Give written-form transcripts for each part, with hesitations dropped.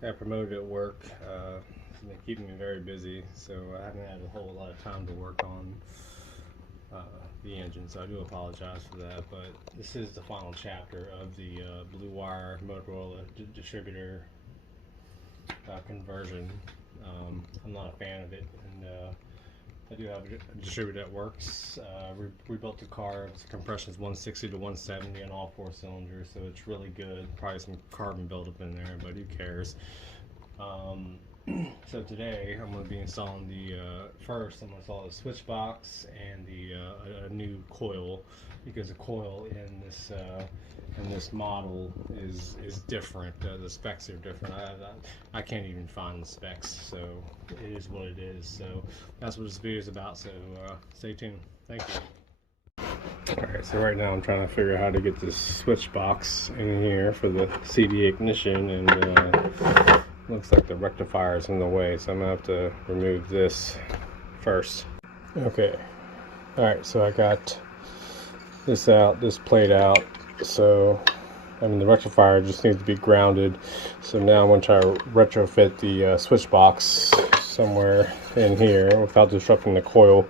got promoted at work. They keep me very busy, so I haven't had a whole lot of time to work on the engine, so I do apologize for that. But this is the final chapter of the Blue Wire Motorola distributor conversion. I'm not a fan of it, and I do have a distributor that works. Rebuilt the car. Its compression is 160 to 170 on all 4 cylinders, so it's really good. Probably some carbon buildup in there, but who cares? So today I'm going to be installing first I'm going to install the switch box and a new coil, because the coil in this model is different. The specs are different. I can't even find the specs, so it is what it is. So that's what this video is about, so stay tuned. Thank you. Alright, so right now I'm trying to figure out how to get this switch box in here for the CD ignition, and looks like the rectifier is in the way, so I'm gonna have to remove this first. Okay, alright, so I got this plate out, so the rectifier just needs to be grounded. So now I'm going to try to retrofit the switch box somewhere in here without disrupting the coil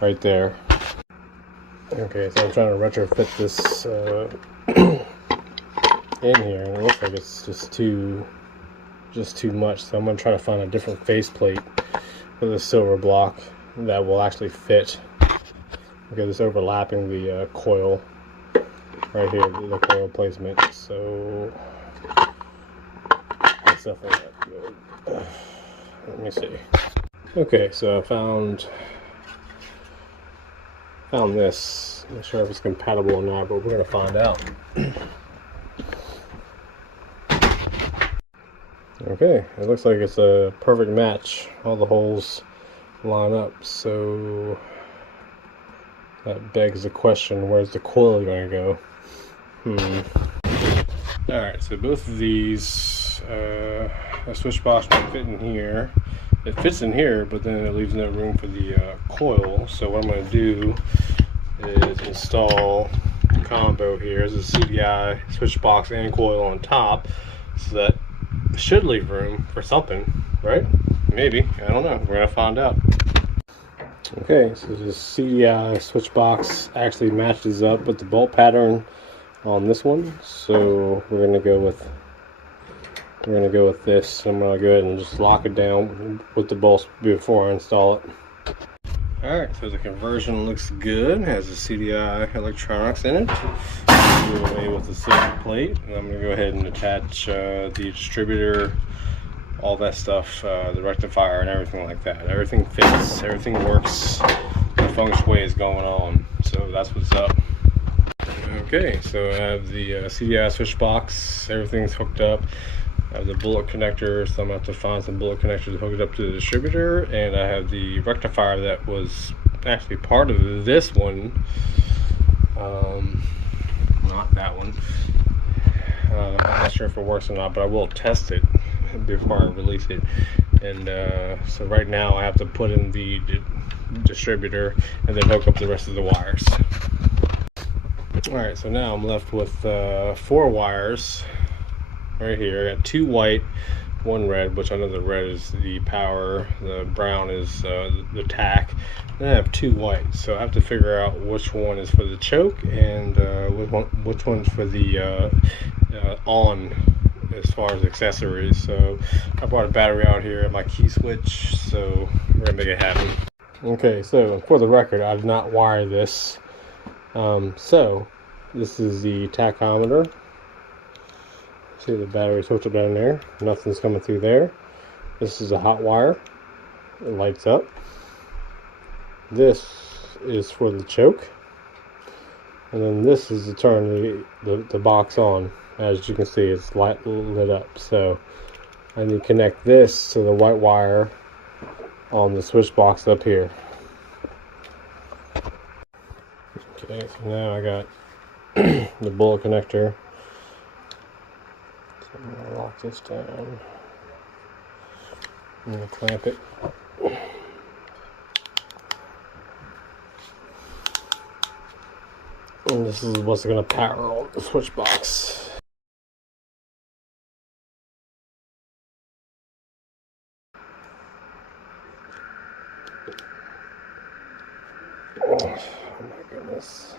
right there. Okay, so I'm trying to retrofit this in here, and it looks like it's just too much. So I'm going to try to find a different faceplate for the silver block that will actually fit. Okay, it's overlapping the coil right here, the coil placement. So that's definitely not good. Let me see. Okay, so I found this. I'm not sure if it's compatible or not, but we're gonna find out. Okay, it looks like it's a perfect match. All the holes line up, so that begs the question, where's the coil going to go? Alright, so both of these, a switch box won't fit in here. It fits in here, but then it leaves no room for the coil. So what I'm going to do is install a combo here. There's a CDI switch box and coil on top, so that should leave room for something, right? Maybe, I don't know. We're going to find out. Okay, so this CDI switch box actually matches up with the bolt pattern on this one, so we're gonna go with this. I'm gonna go ahead and just lock it down with the bolts before I install it. All right, so the conversion looks good. It has the CDI electronics in it. Do away with the silver plate, and I'm gonna go ahead and attach the distributor, all that stuff, the rectifier and everything like that. Everything fits, everything works, the feng shui is going on, so that's what's up. Okay, so I have the CDI switch box, everything's hooked up. I have the bullet connector, so I'm going to have to find some bullet connectors to hook it up to the distributor, and I have the rectifier that was actually part of this one, not that one. I'm not sure if it works or not, but I will test it before I release it. And so right now I have to put in the distributor and then hook up the rest of the wires. Alright, so now I'm left with 4 wires right here. I got 2 white, 1 red, which I know the red is the power, the brown is the tack. Then I have 2 white, so I have to figure out which one is for the choke and which one's for the on, as far as accessories. So I brought a battery out here at my key switch, so we're gonna make it happen. Okay, so for the record, I did not wire this. So this is the tachometer. See, the battery's hooked up down there. Nothing's coming through there. This is a hot wire. It lights up. This is for the choke. And then this is to turn the box on. As you can see, it's lit up. So I need to connect this to the white wire on the switch box up here. Okay, so now I got the bullet connector. So I'm going to lock this down. I'm going to clamp it. And this is what's going to power on the switch box. Oh my goodness.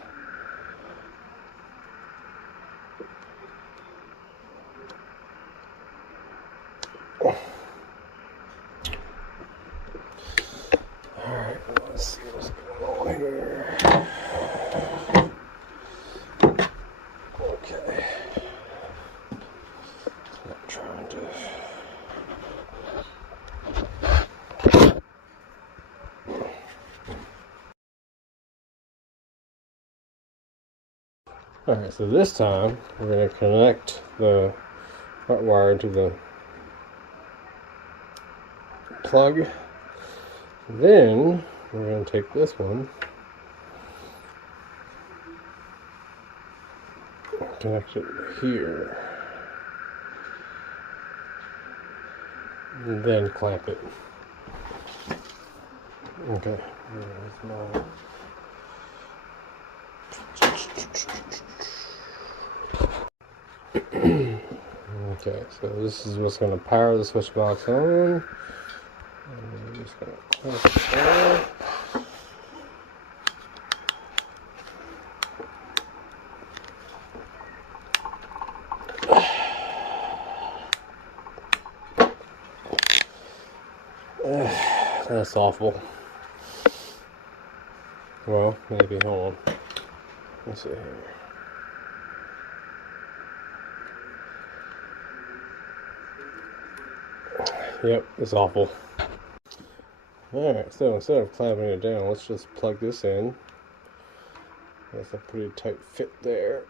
Alright, let's see what's going on here. Okay. Not trying to. Alright, so this time we're going to connect the hot wire to the plug. Then we're going to take this one, connect it here, and then clamp it. Okay. Okay, so this is what's going to power the switch box on. And we're just going to clamp it down. That's awful. Well, maybe. Hold on. Let's see here. Yep, it's awful. Alright, so instead of clamping it down, let's just plug this in. That's a pretty tight fit there.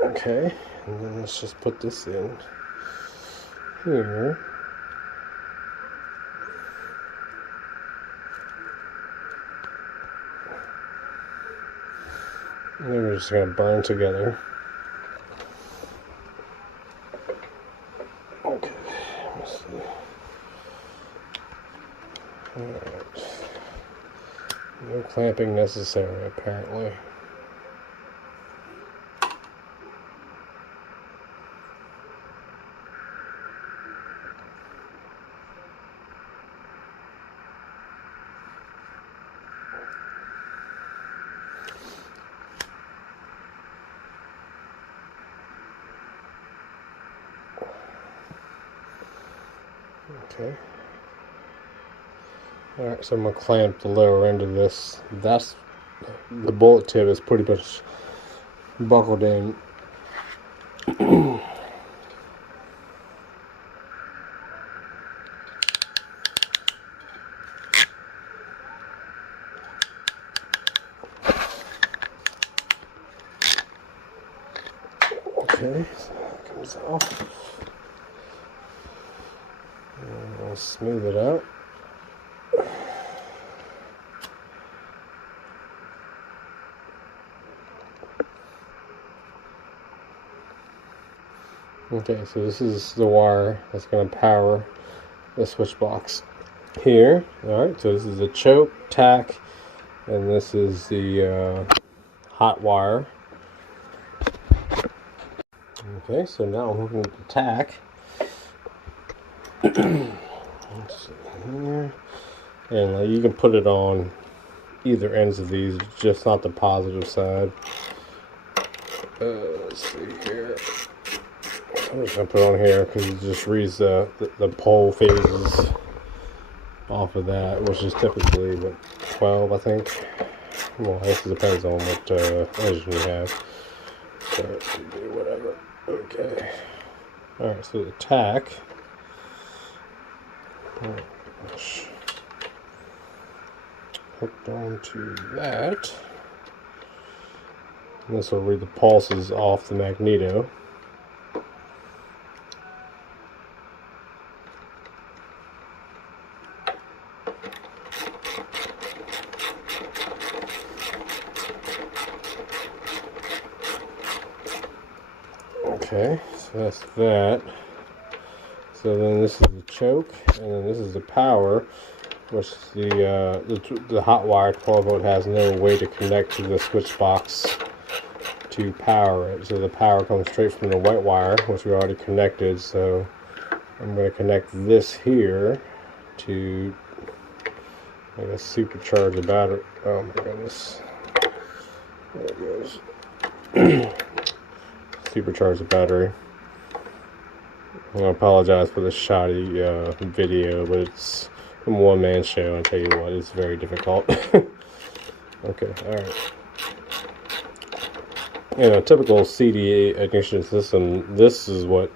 Okay, and then let's just put this in here. And then we're just going to burn together. Okay, let's see. Alright. No clamping necessary, apparently. Okay. Alright, so I'm going to clamp the lower end of this. That's the bullet tip is pretty much buckled in. Okay, so that comes off. And I'll smooth it out. Okay, so this is the wire that's going to power the switch box here. Alright, so this is the choke, tack, and this is the hot wire. Okay, so now I'm looking at the tack. Let's see here. And you can put it on either ends of these, just not the positive side. Let's see here. I'm just going to put it on here because it just reads the pole phases off of that, which is typically, what, 12, I think. Well, I guess it depends on what engine you have. So it should be whatever. Okay. Alright, so the tack. Oh, gosh. Hooked onto that. And this will read the pulses off the magneto. Okay, so that's that. So then this is the choke, and then this is the power, which the hot wire 12 volt has no way to connect to the switch box to power it. So the power comes straight from the white wire, which we already connected. So I'm going to connect this here to, I guess, supercharge the battery. Oh my goodness. There it goes. Supercharge the battery. I apologize for the shoddy video, but it's a one-man show. I tell you what, it's very difficult. Okay, alright. In a typical CD ignition system, this is what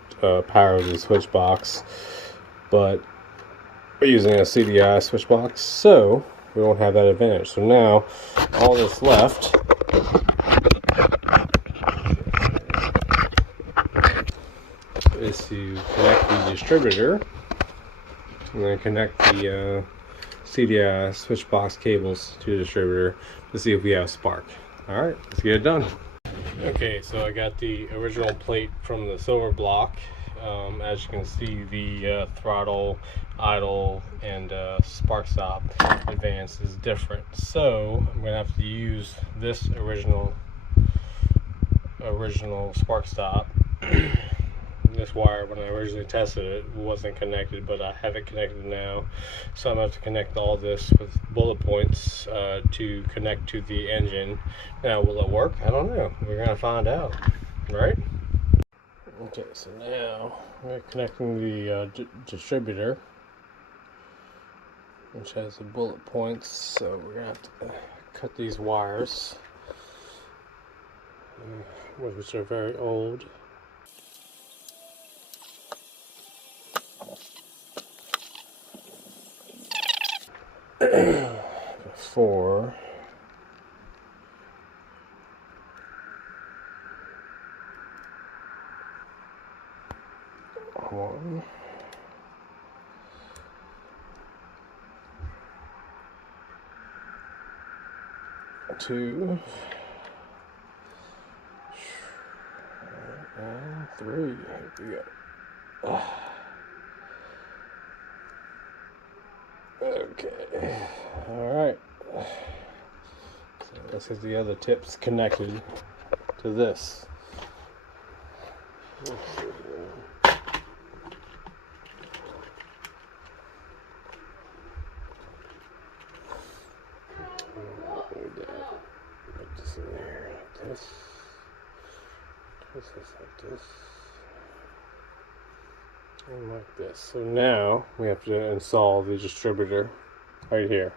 powers the switch box, but we're using a CDI switch box, so we don't have that advantage. So now, all that's left is to connect the distributor and then connect the CDI switch box cables to the distributor to see if we have spark. Alright, let's get it done. Okay, so I got the original plate from the silver block. As you can see, the throttle, idle, and spark stop advance is different. So I'm gonna have to use this original spark stop. This wire, when I originally tested it, wasn't connected, but I have it connected now. So I'm going to have to connect all this with bullet points to connect to the engine. Now, will it work? I don't know. We're going to find out, right? Okay, so now we're connecting the distributor, which has the bullet points. So we're going to have to cut these wires, which are very old. Four. One. Two. And three. Here we go. Okay. Alright. So let's get the other tips connected to this. Let's see here. Put this in there like this. Twist this like this. And like this. So now we have to install the distributor right here.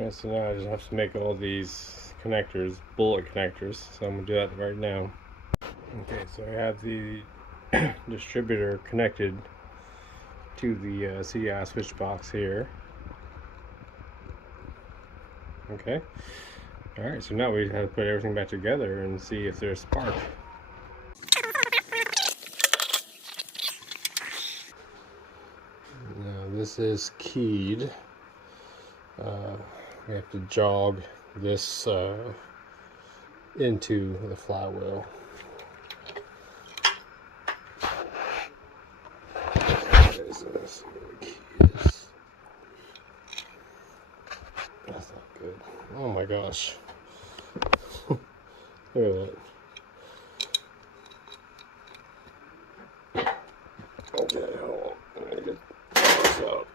Yeah, so now I just have to make all these connectors, bullet connectors, so I'm going to do that right now. Okay, so I have the distributor connected to the CDI switch box here. Okay, alright, so now we have to put everything back together and see if there's spark. Now this is keyed. We have to jog this into the flywheel. Okay, so let's see what the key is. That's not good. Oh my gosh. Look at that. Okay, hold on. Let me get this out.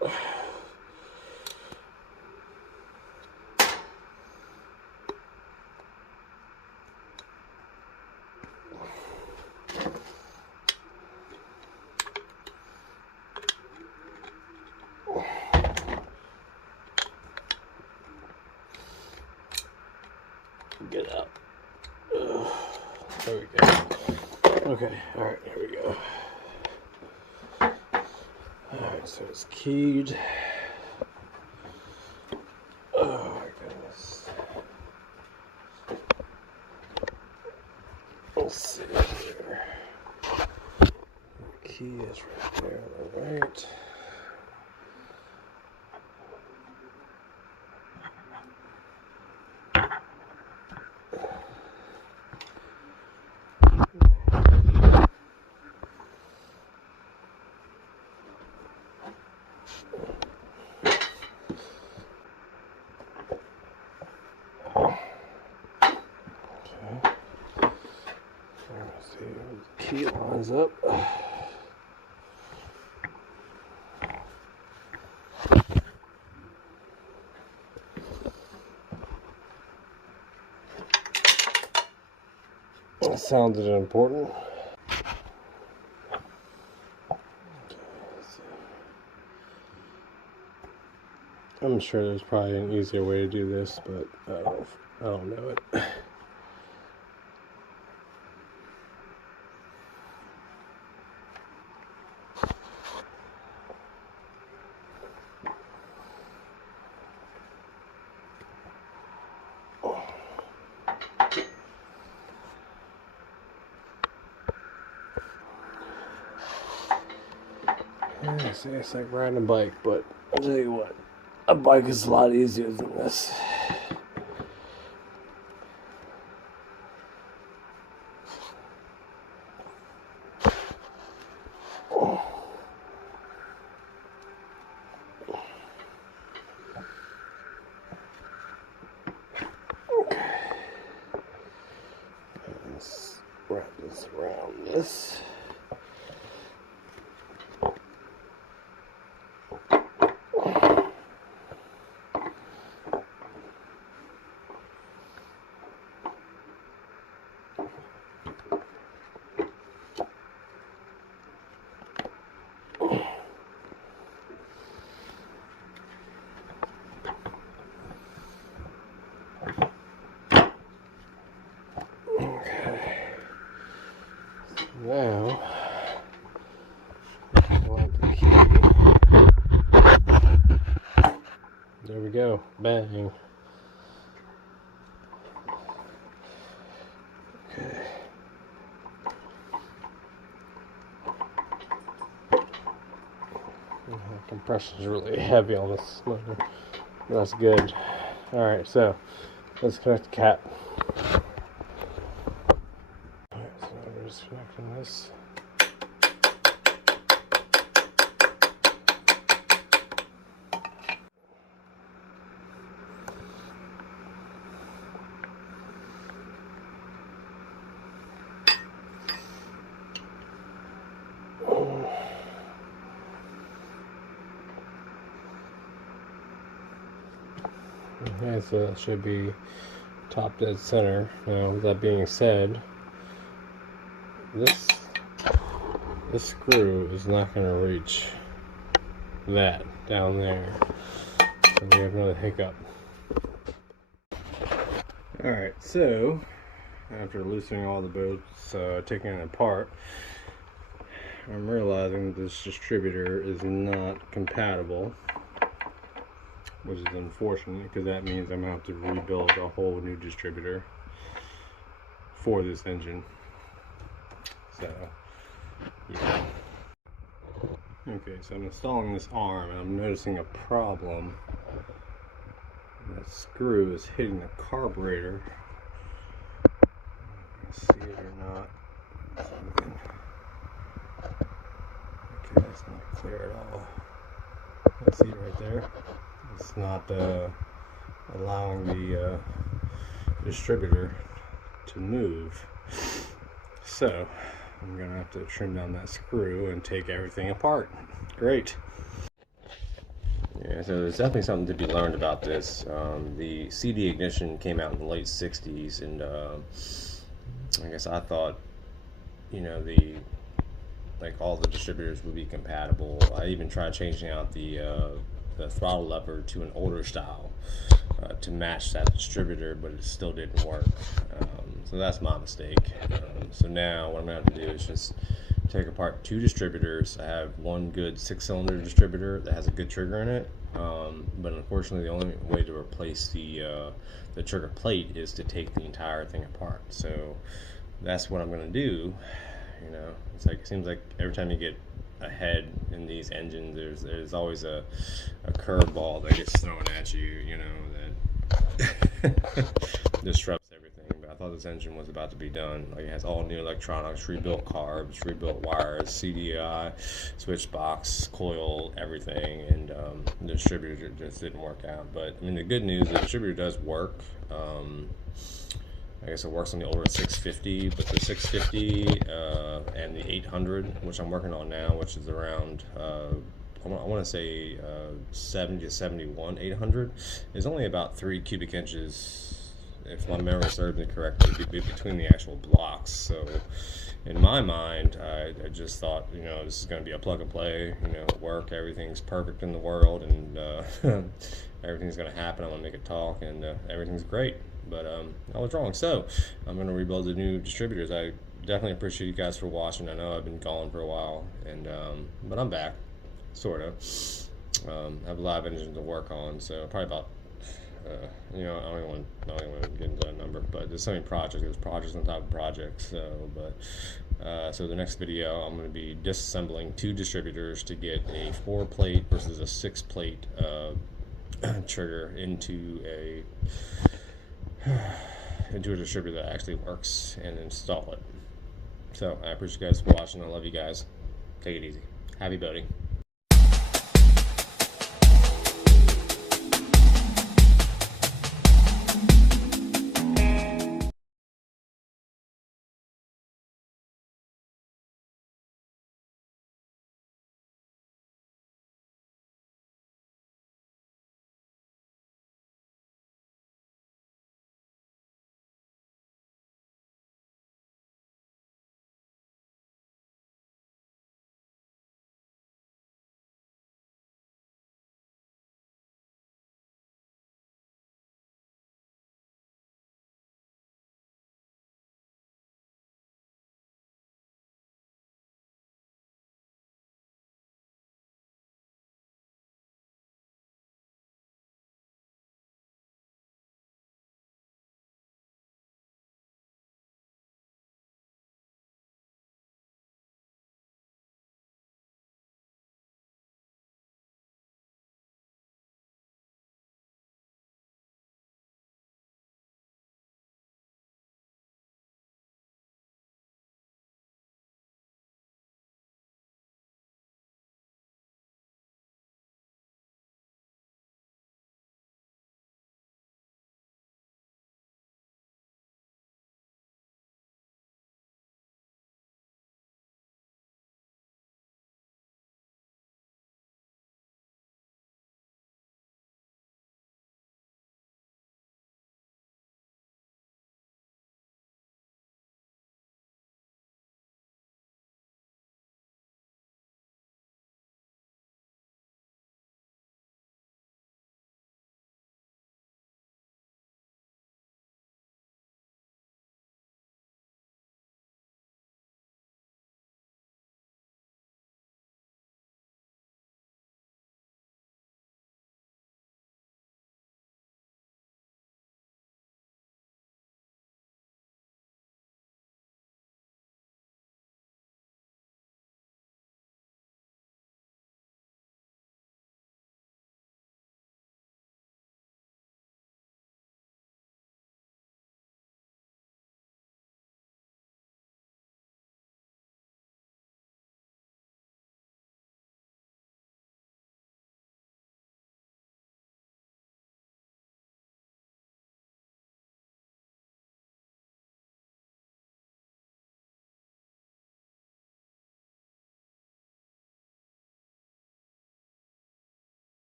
Get out. There we go. Okay, alright, here we go. Alright, so it's keyed. Oh my goodness. Let's see here. The key is right there on the right. Let's see how the key lines up. That sounded important. I'm sure there's probably an easier way to do this, but I don't know it. Yeah, see, it's like riding a bike, but I'll tell you what, a bike is a lot easier than this. Okay. Let's wrap this around this. Now, pull out the key. There we go. Bang. Okay. Compression is really heavy on this motor. That's good. Alright, so let's connect the cap. Alright, so we're just connecting this. Okay, so that should be top dead center. Now, with that being said, this screw is not going to reach that down there. So we have another hiccup. Alright, so after loosening all the bolts, taking it apart, I'm realizing this distributor is not compatible, which is unfortunate because that means I'm going to have to rebuild a whole new distributor for this engine. So, yeah. Okay, so I'm installing this arm and I'm noticing a problem. The screw is hitting the carburetor. See it or not. Okay, it's not clear at all. Let's see it right there. It's not allowing the distributor to move. So I'm gonna have to trim down that screw and take everything apart. Great. Yeah, so there's definitely something to be learned about this. The CD ignition came out in the late 60s, and I guess I thought, you know, like all the distributors would be compatible. I even tried changing out the throttle lever to an older style to match that distributor, but it still didn't work. So that's my mistake. So now what I'm going to have to do is just take apart two distributors. I have one good 6-cylinder distributor that has a good trigger in it, but unfortunately the only way to replace the trigger plate is to take the entire thing apart. So that's what I'm going to do. You know, it seems like every time you get ahead in these engines, there's always a curveball that gets thrown at you. You know, that disrupts everything. But I thought this engine was about to be done. Like, it has all new electronics, rebuilt carbs, rebuilt wires, CDI, switch box, coil, everything, and the distributor just didn't work out. But I mean, the good news, the distributor does work. I guess it works on the older 650, but the 650 and the 800, which I'm working on now, which is around, I want to say 70 to 71, 800, is only about 3 cubic inches, if my memory serves me correctly, between the actual blocks. So in my mind, I just thought, you know, this is going to be a plug and play, you know, work, everything's perfect in the world, and everything's going to happen. I'm going to make it talk, and everything's great. But I was wrong. So I'm going to rebuild the new distributors. I definitely appreciate you guys for watching. I know I've been gone for a while, and but I'm back, sort of. I have a lot of engines to work on, so probably about, you know, I don't even want to get into that number, but there's so many projects. There's projects on top of projects. So the next video, I'm going to be disassembling 2 distributors to get a 4-plate versus a 6-plate trigger into a distributor that actually works, and install it. So I appreciate you guys for watching. I love you guys. Take it easy. Happy boating.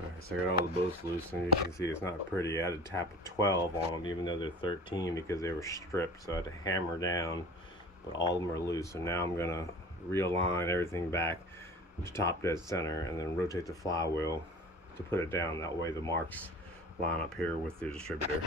Alright, so I got all the bolts loose, and you can see it's not pretty. I had to tap a 12 on them, even though they're 13, because they were stripped, so I had to hammer down, but all of them are loose. So now I'm gonna realign everything back to top dead center, and then rotate the flywheel to put it down. That way the marks line up here with the distributor.